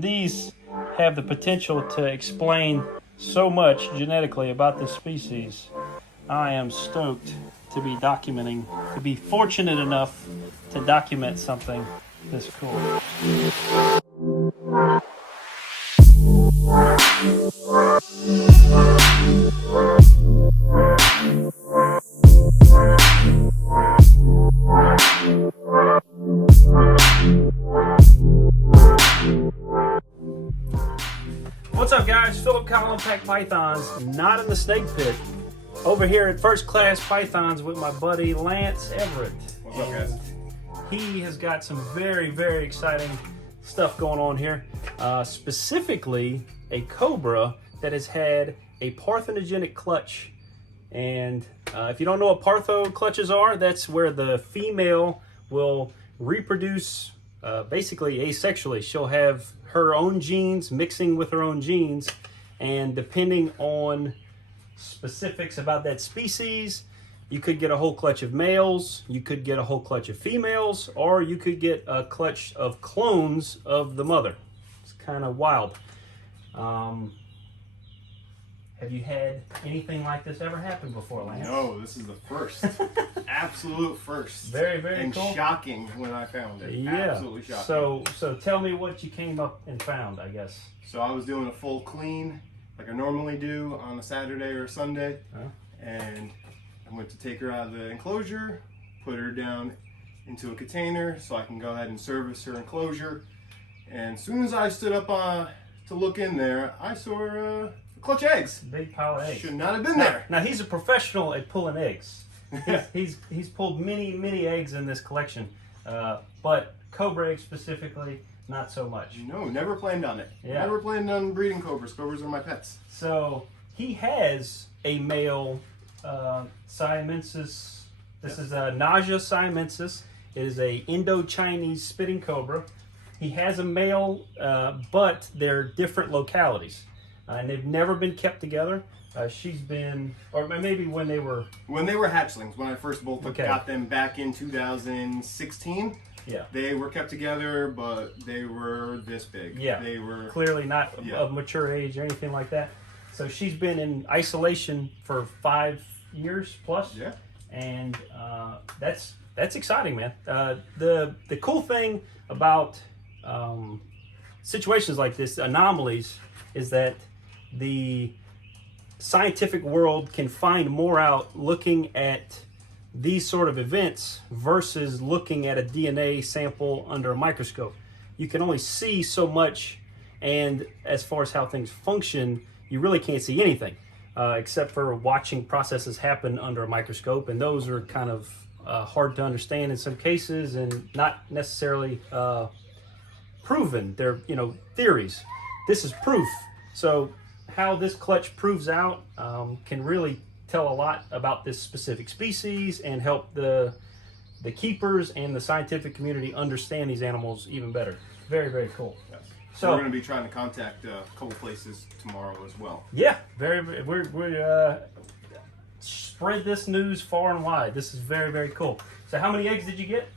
These have the potential to explain so much genetically about this species. I am stoked to be documenting, to be fortunate enough to document something this cool. What's up, guys? Philip Collin Pack Pythons, not in the snake pit. Over here at First Class Pythons with my buddy Lance Everett. What's up, guys? He has got some very, very exciting stuff going on here. Specifically, a cobra that has had a parthenogenic clutch. And if you don't know what partho clutches are, that's where the female will reproduce basically asexually. She'll have her own genes mixing with her own genes, and depending on specifics about that species, you could get a whole clutch of males, you could get a whole clutch of females, or you could get a clutch of clones of the mother. It's kind of wild. Have you had anything like this ever happen before, Lance? No, this is the first. Absolute first. Very, very and cool. And shocking when I found it. Yeah. Absolutely shocking. So tell me what you came up and found, I guess. So I was doing a full clean like I normally do on a Saturday or a Sunday. Huh? And I went to take her out of the enclosure, put her down into a container so I can go ahead and service her enclosure. And as soon as I stood up to look in there, I saw clutch eggs. Big pile of eggs. Should not have been there. Now he's a professional at pulling eggs. He's pulled many eggs in this collection, but cobra eggs specifically, not so much. No, never planned on it. Yeah. Never planned on breeding cobras. Cobras are my pets. So he has a male Siamenses. This is a Naja Siamenses. It is a Indochinese Spitting Cobra. He has a male, but they're different localities. And they've never been kept together. She's been, or maybe when they were hatchlings, when I first Okay. got them back in 2016. Yeah. They were kept together, but they were this big. Yeah. They were clearly not of mature age or anything like that. So she's been in isolation for 5 years plus. Yeah. And that's exciting, man. The cool thing about situations like this, anomalies, is that the scientific world can find more out looking at these sort of events versus looking at a DNA sample under a microscope. You can only see so much, and as far as how things function, you really can't see anything except for watching processes happen under a microscope, and those are kind of hard to understand in some cases and not necessarily proven. They're theories. This is proof. So how this clutch proves out can really tell a lot about this specific species and help the keepers and the scientific community understand these animals even better. Very, very cool. Yes. So we're going to be trying to contact a couple places tomorrow as well. Yeah, we're spread this news far and wide. This is very, very cool. So how many eggs did you get?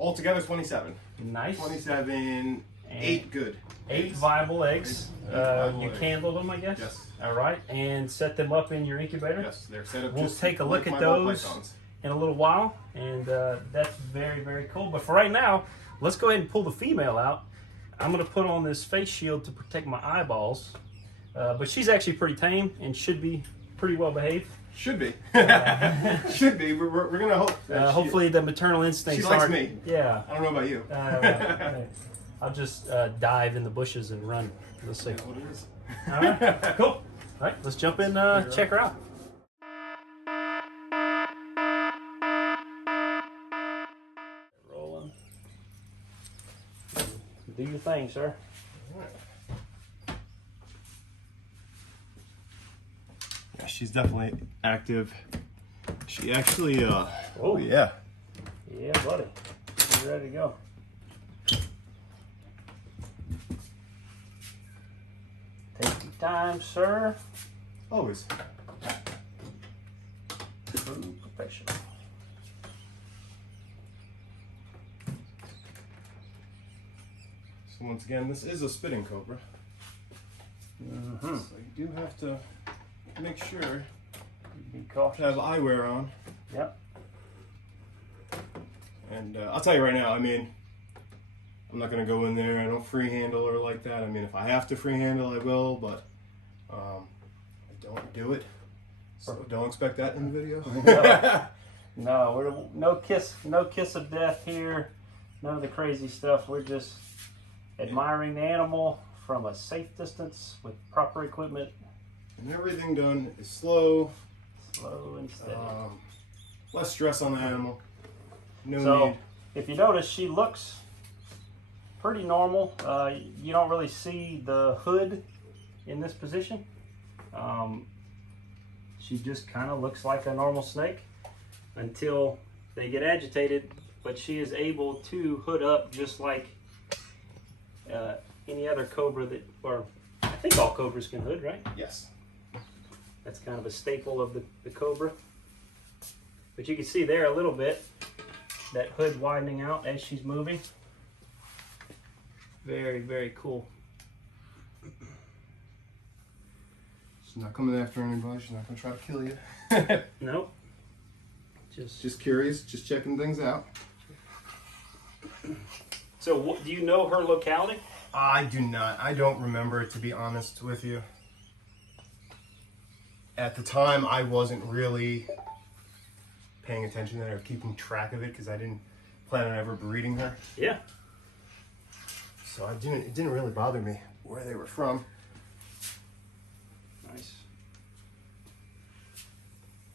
Altogether 27. Nice. 27, And 8 good. 8 viable eggs. Eight viable You eggs. candled them, I guess? Yes. All right, and set them up in your incubator? Yes, they're set up. We'll just take a look like at my ball those pythons. in a little while, and that's very, very cool. But for right now, let's go ahead and pull the female out. I'm going to put on this face shield to protect my eyeballs, but she's actually pretty tame and should be pretty well behaved. Should be. Should be. We're going to hope. Hopefully the maternal instincts She likes aren't. me. Yeah. I don't know about you. I'll just dive in the bushes and run. Let's see. Yeah, what it is. All right, cool. All right, let's jump in, check her out. Rolling. Do your thing, sir. Yeah, she's definitely active. She actually, Oh. yeah. Yeah, buddy. You ready to go? Take your time, sir. Always. True professional. So once once again, this is a spitting cobra. So you do have to make sure Be cautious. to have eyewear on. Yep. And I'll tell you right now, I mean, I'm not going to go in there. I don't free handle her like that. I mean, if I have to free handle, I will, but I don't do it. So don't expect that in the video. No, no kiss of death here. None of the crazy stuff. We're just admiring the animal from a safe distance with proper equipment. And everything done is slow. Slow and steady. Less stress on the animal. No So, need. if you notice, she looks pretty normal. You don't really see the hood in this position. She just kind of looks like a normal snake until they get agitated, but she is able to hood up just like any other cobra that, or I think all cobras can hood, right? Yes. That's kind of a staple of the cobra. But you can see there a little bit, that hood widening out as she's moving. Very, very cool. She's not coming after anybody. She's not going to try to kill you. Nope. Just curious, just checking things out. So, do you know her locality? I do not. I don't remember it, to be honest with you. At the time, I wasn't really paying attention to it or keeping track of it because I didn't plan on ever breeding her. Yeah. So it didn't really bother me where they were from. Nice.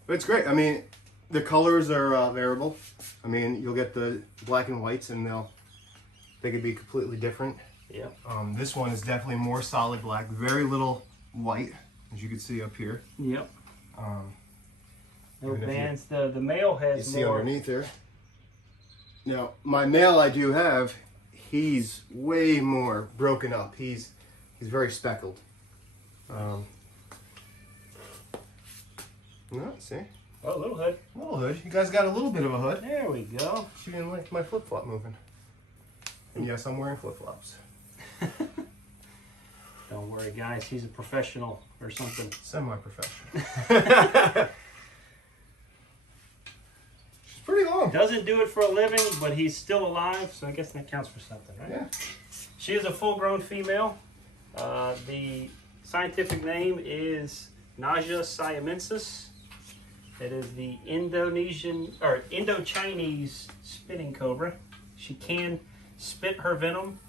But it's great. I mean, the colors are variable. I mean, you'll get the black and whites, and they could be completely different. Yeah. This one is definitely more solid black, very little white, as you can see up here. Yep. No even if you- bands. The male You has see more. underneath there. Now, my male I do have, he's way more broken up. He's very speckled. No, see? Oh, little hood. A little hood. You guys got a little bit of a hood. There we go. She didn't like my flip-flop moving. And yes, I'm wearing flip-flops. Don't worry, guys. He's a professional or something. Semi-professional. She's pretty long. Doesn't do it for a living, but he's still alive, so I guess that counts for something, right? Yeah. She is a full-grown female. The scientific name is Naja Siamenses. It is the Indochinese Spitting Cobra. She can spit her venom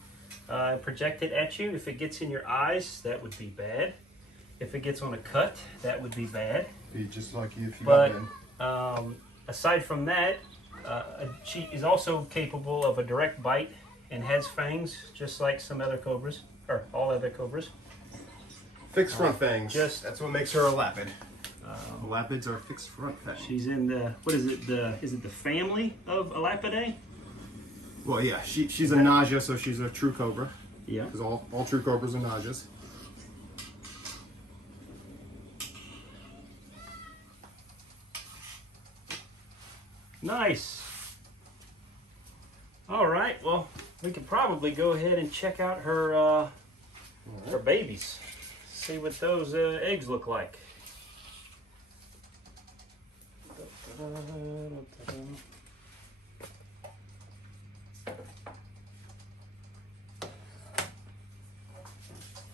and project it at you. If it gets in your eyes, that would be bad. If it gets on a cut, that would be bad. Be just like you if you But got in. aside from that, she is also capable of a direct bite and has fangs, just like some other cobras, or all other cobras. Fixed front fangs. just- That's what makes her a lapid. Lapids are fixed front fangs. She's in the, what is it, is it the family of Elapidae? Well, yeah, she's a Naja, so she's a true cobra. Yeah. Because all true cobras are Najas. Nice. All right, well, we could probably go ahead and check out her her babies. See what those eggs look like.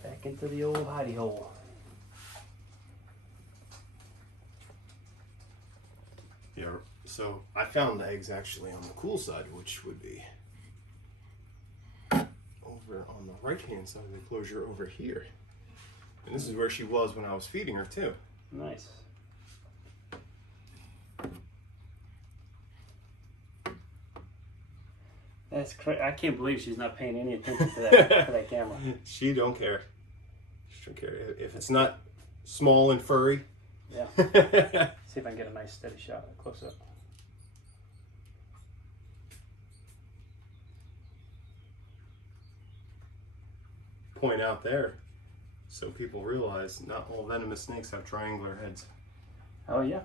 Back into the old hidey hole. Yeah, so I found the eggs actually on the cool side, which would be over on the right-hand side of the enclosure over here. And this is where she was when I was feeding her too. Nice. That's crazy. I can't believe she's not paying any attention to that camera. She don't care. She don't care. If it's not small and furry. Yeah. See if I can get a nice steady shot close up. Point out there so people realize not all venomous snakes have triangular heads. Oh yeah.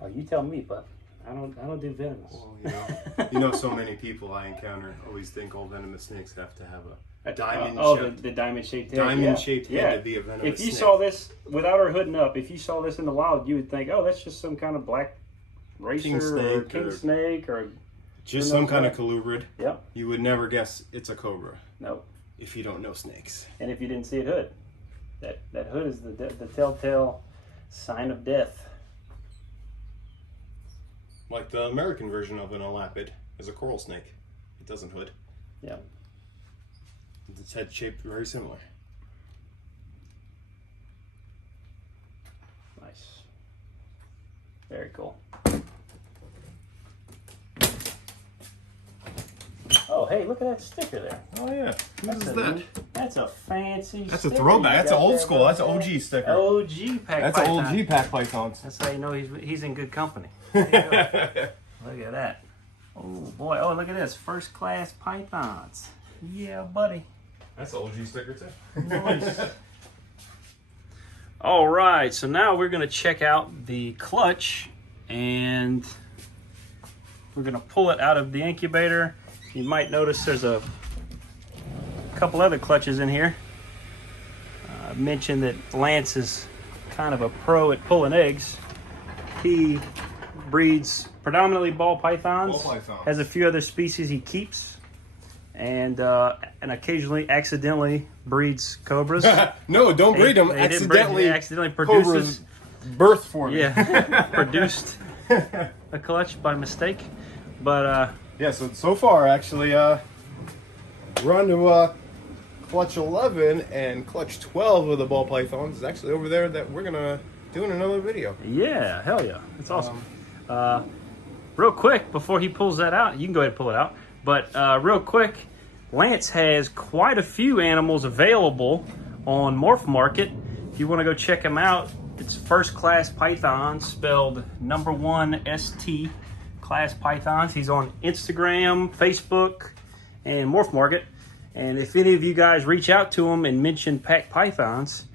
Oh, you tell me, but I don't do venomous. Well, you know, so many people I encounter always think all venomous snakes have to have a diamond. The diamond shaped head. Diamond shaped head to be a venomous If you snake. saw this without her hooding up, if you saw this in the wild, you would think, oh, that's just some kind of black racer or king snake or just some kind of colubrid. Yep. You would never guess it's a cobra. No. If you don't know snakes. And if you didn't see it hood, that hood is the telltale sign of death. Like the American version of an elapid is a coral snake. It doesn't hood. Yeah. Its head shaped very similar. Nice. Very cool. Oh, hey, look at that sticker there. Oh yeah. What is that? That's a fancy That's sticker. a throwback. That's an old school. That's an OG sticker. OG pack. That's an OG pack pythons. That's how you know he's in good company. There you go. Look at that. Oh boy. Oh, look at this. First class pythons. Yeah, buddy. That's an OG sticker too. Nice. All right. So now we're going to check out the clutch, and we're going to pull it out of the incubator. You might notice there's a couple other clutches in here. I mentioned that Lance is kind of a pro at pulling eggs. He breeds predominantly ball pythons. Ball pythons. Has a few other species he keeps, and occasionally accidentally breeds cobras. No, don't breed them. They didn't breed, Accidentally, he accidentally produces. cobras birth for me. Yeah, produced a clutch by mistake, but. Yeah, so far actually, we're on to clutch 11 and clutch 12 of the ball pythons is actually over there that we're gonna do in another video. Yeah, hell yeah, that's awesome. Real quick before he pulls that out, you can go ahead and pull it out. But real quick, Lance has quite a few animals available on Morph Market. If you want to go check them out, it's First Class Pythons, spelled #1 ST. Class Pythons. He's on Instagram, Facebook, and Morph Market. And if any of you guys reach out to him and mention Pack Pythons,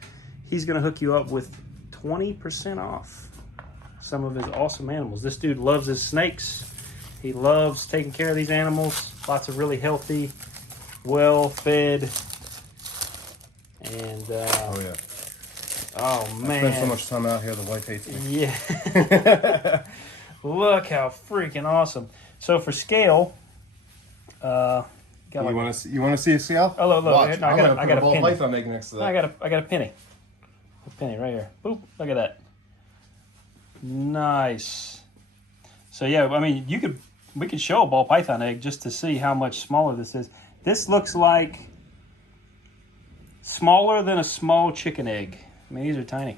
he's going to hook you up with 20% off some of his awesome animals. This dude loves his snakes. He loves taking care of these animals. Lots of really healthy, well-fed, and Oh yeah. oh man, I spend so much time out here. The wife hates me. Yeah. Look how freaking awesome. So for scale, You want to see a scale? Oh, look, Watch. no, I'm gonna put I got a ball penny. python egg next to that. I got a penny. A penny right here. Boop. Look at that. Nice. So yeah, I mean, we could show a ball python egg just to see how much smaller this is. This looks like smaller than a small chicken egg. I mean, these are tiny.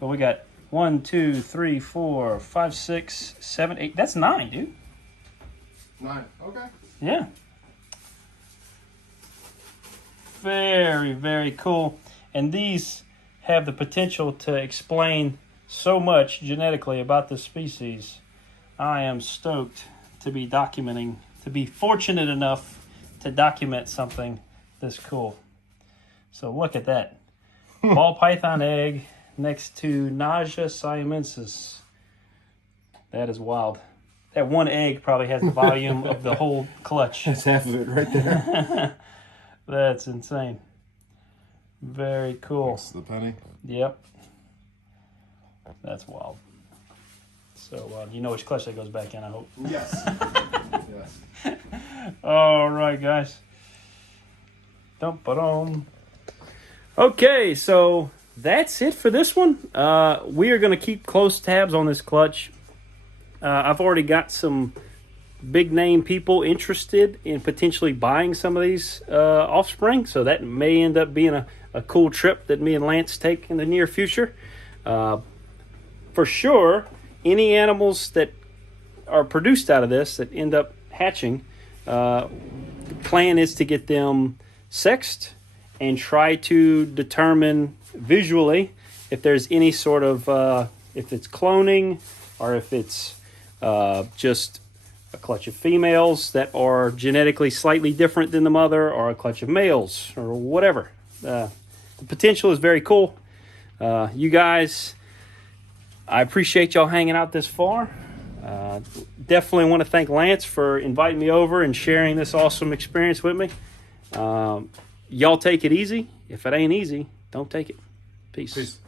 But we got 1, 2, 3, 4, 5, 6, 7, 8. That's 9, dude. 9. Okay. Yeah. Very, very cool. And these have the potential to explain so much genetically about the species. I am stoked to be documenting, to be fortunate enough to document something this cool. So look at that. Ball python egg next to Naja Siamenses. That is wild. That one egg probably has the volume of the whole clutch. That's half of it right there. That's insane. Very cool. That's the penny. Yep. That's wild. So you know which clutch that goes back in, I hope. Yes. Yes. All right, guys. Dum-ba-dum. Okay, so that's it for this one. We are going to keep close tabs on this clutch. I've already got some big name people interested in potentially buying some of these offspring, so that may end up being a cool trip that me and Lance take in the near future. For sure, any animals that are produced out of this that end up hatching, the plan is to get them sexed and try to determine visually if there's any sort of, if it's cloning or if it's just a clutch of females that are genetically slightly different than the mother, or a clutch of males, or whatever. The potential is very cool. You guys, I appreciate y'all hanging out this far. Definitely want to thank Lance for inviting me over and sharing this awesome experience with me. Y'all take it easy. If it ain't easy, don't take it. Peace. Peace.